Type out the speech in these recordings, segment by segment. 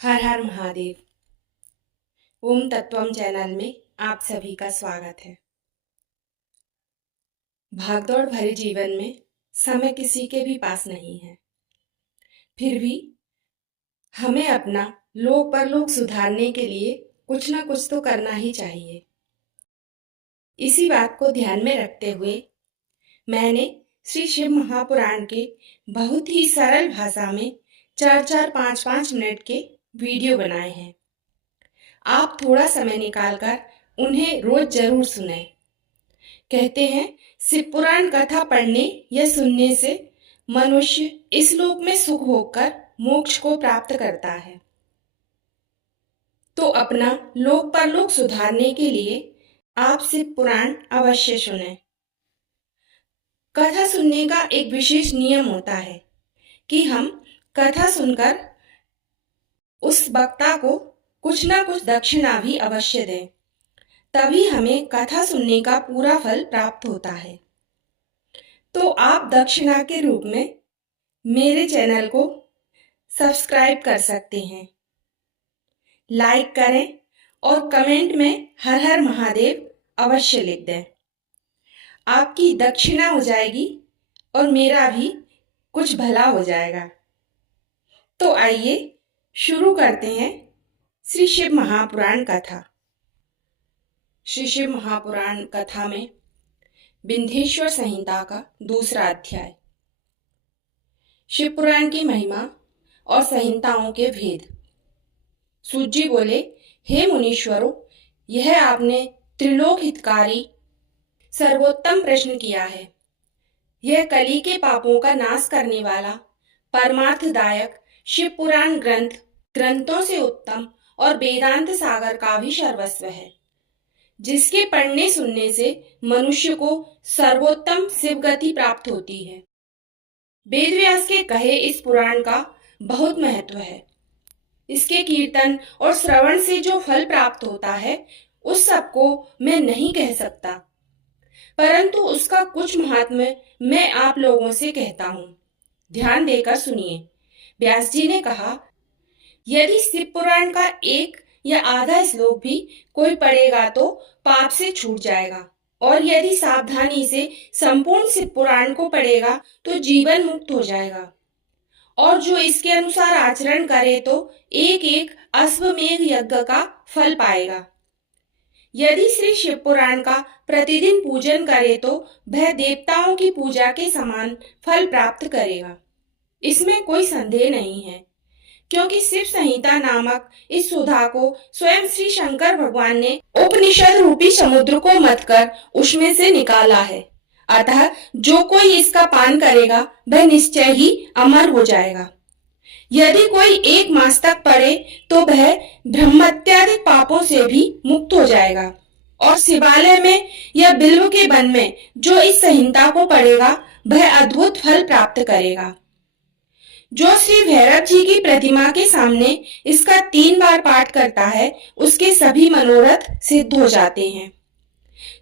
हर हर महादेव। ओम तत्वम channel में आप सभी का स्वागत है। भागदौड़ भरे जीवन में समय किसी के भी पास नहीं है, फिर भी हमें अपना लोक परलोक सुधारने के लिए कुछ ना कुछ तो करना ही चाहिए। इसी बात को ध्यान में रखते हुए मैंने श्री शिव महापुराण के बहुत ही सरल भाषा में 4-4, 5-5 मिनट के वीडियो बनाए हैं। आप थोड़ा समय निकालकर उन्हें रोज जरूर सुनें। कहते हैं शिव पुराण कथा पढ़ने या सुनने से मनुष्य इस लोक में सुख होकर मोक्ष को प्राप्त करता है। तो अपना लोक परलोक सुधारने के लिए आप शिव पुराण अवश्य सुनें। कथा सुनने का एक विशेष नियम होता है कि हम कथा सुनकर उस वक्ता को कुछ ना कुछ दक्षिणा भी अवश्य दें, तभी हमें कथा सुनने का पूरा फल प्राप्त होता है। तो आप दक्षिणा के रूप में मेरे चैनल को सब्सक्राइब कर सकते हैं, लाइक करें और कमेंट में हर हर महादेव अवश्य लिख दें। आपकी दक्षिणा हो जाएगी और मेरा भी कुछ भला हो जाएगा। तो आइए शुरू करते हैं श्री शिव महापुराण कथा। श्री शिव महापुराण कथा में विंध्येश्वर संहिता का दूसरा अध्याय। शिव पुराण की महिमा और संहिताओं के भेद। सूत जी बोले, हे मुनीश्वरों, यह आपने त्रिलोक हितकारी सर्वोत्तम प्रश्न किया है। यह कली के पापों का नाश करने वाला परमार्थदायक शिव पुराण ग्रंथों से उत्तम और वेदांत सागर का भी सर्वस्व है, जिसके पढ़ने सुनने से मनुष्य को सर्वोत्तम शिव गति प्राप्त होती है। वेद व्यास के कहे इस पुराण का बहुत महत्व है। इसके कीर्तन और श्रवण से जो फल प्राप्त होता है उस सबको मैं नहीं कह सकता, परंतु उसका कुछ महात्म्य मैं आप लोगों से कहता हूँ। ध्यान देकर सुनिए। व्यास जी ने कहा, यदि शिव पुराण का एक या आधा श्लोक भी कोई पढ़ेगा तो पाप से छूट जाएगा, और यदि सावधानी से संपूर्ण शिव पुराण को पढ़ेगा तो जीवन मुक्त हो जाएगा, और जो इसके अनुसार आचरण करे तो एक एक अश्वमेध यज्ञ का फल पाएगा। यदि श्री शिव पुराण का प्रतिदिन पूजन करे तो वह देवताओं की पूजा के समान फल प्राप्त करेगा। इसमें कोई संदेह नहीं है, क्योंकि शिव संहिता नामक इस सुधा को स्वयं श्री शंकर भगवान ने उपनिषद रूपी समुद्र को मथकर उसमें से निकाला है। अतः जो कोई इसका पान करेगा वह निश्चय ही अमर हो जाएगा। यदि कोई 1 मास तक पढ़े तो वह ब्रह्मत्यादि पापों से भी मुक्त हो जाएगा, और शिवालय में या बिल्व के वन में जो इस संहिता को पढ़ेगा वह अद्भुत फल प्राप्त करेगा। जो श्री भैरव जी की प्रतिमा के सामने इसका 3 बार पाठ करता है उसके सभी मनोरथ सिद्ध हो जाते हैं।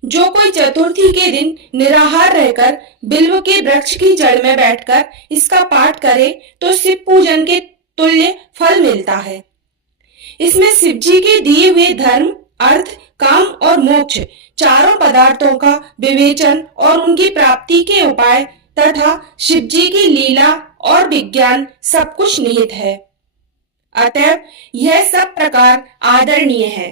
जो कोई चतुर्थी के दिन निराहार रहकर बिल्व के वृक्ष की जड़ में बैठकर इसका पाठ करे तो शिव पूजन के तुल्य फल मिलता है। इसमें शिव जी के दिए हुए धर्म, अर्थ, काम और मोक्ष चारों पदार्थों का विवेचन और उनकी प्राप्ति के उपाय तथा शिव जी की लीला और विज्ञान सब कुछ निहित है। अतः यह सब प्रकार आदरणीय है।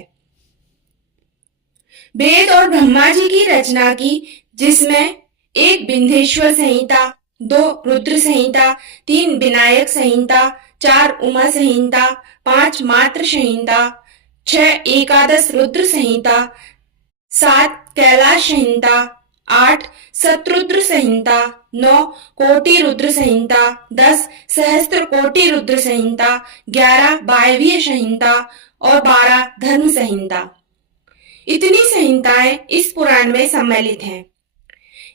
वेद और ब्रह्मा जी की रचना की, जिसमें 1 विंध्येश्वर संहिता, 2 रुद्र संहिता, 3 विनायक संहिता, 4 उमा संहिता, 5 मात्र संहिता, 6 एकादश रुद्र संहिता, 7 कैलाश संहिता, 8 शतरुद्र संहिता, 9 कोटि रुद्र संहिता, 10 सहस्त्र कोटि रुद्र संहिता, 11 वायवीय संहिता और 12 धर्म संहिता। इतनी संहिताएं इस पुराण में सम्मिलित हैं।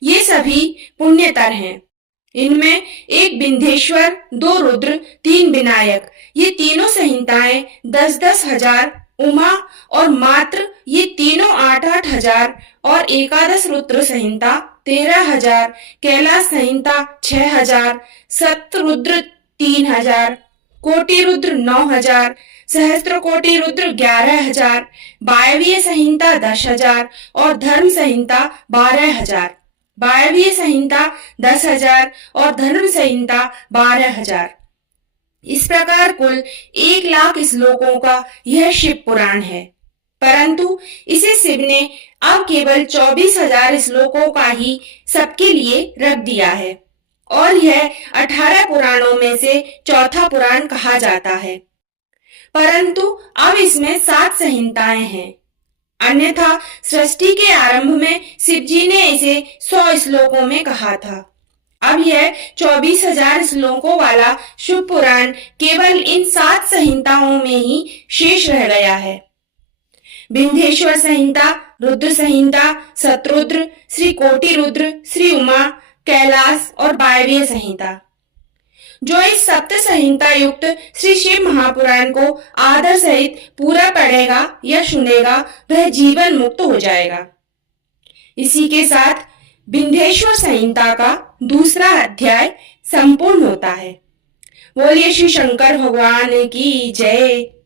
ये सभी पुण्यतर हैं। इनमें 1 विंध्येश्वर, 2 रुद्र, 3 विनायक, ये तीनों संहिताएं 10-10 हजार, उमा और मात्र ये तीनों 8-8 हजार, और एकादश रुद्र संहिता 13,000, कैलाश संहिता 6,000, शतरुद्र 3,000, कोटि रुद्र 9,000, सहस्त्र कोटि रुद्र 11,000, वायवीय संहिता 10,000 और धर्म संहिता 12,000। वायवीय संहिता 10,000 और धर्म संहिता 12,000। इस प्रकार कुल 1,00,000 श्लोकों का यह शिव पुराण है, परंतु इसे शिव ने अब केवल 24,000 श्लोकों का ही सबके लिए रख दिया है और यह 18 पुराणों में से चौथा पुराण कहा जाता है। परंतु अब इसमें 7 संहिताएं हैं। अन्यथा सृष्टि के आरंभ में शिव जी ने इसे 100 श्लोकों में कहा था। अब यह 24,000 श्लोकों वाला शिव पुराण केवल इन 7 संहिताओं में ही शेष रह गया है। विंध्येश्वर संहिता, रुद्र संहिता, शतरुद्र, श्री कोटि रुद्र, श्री उमा, कैलाश और वायवीय संहिता। जो इस सप्त संहिता युक्त श्री शिव महापुराण को आदर सहित पूरा पढ़ेगा या सुनेगा वह जीवन मुक्त हो जाएगा। इसी के साथ विंध्येश्वर संहिता का दूसरा अध्याय संपूर्ण होता है। बोलिए श्री शंकर भगवान की जय।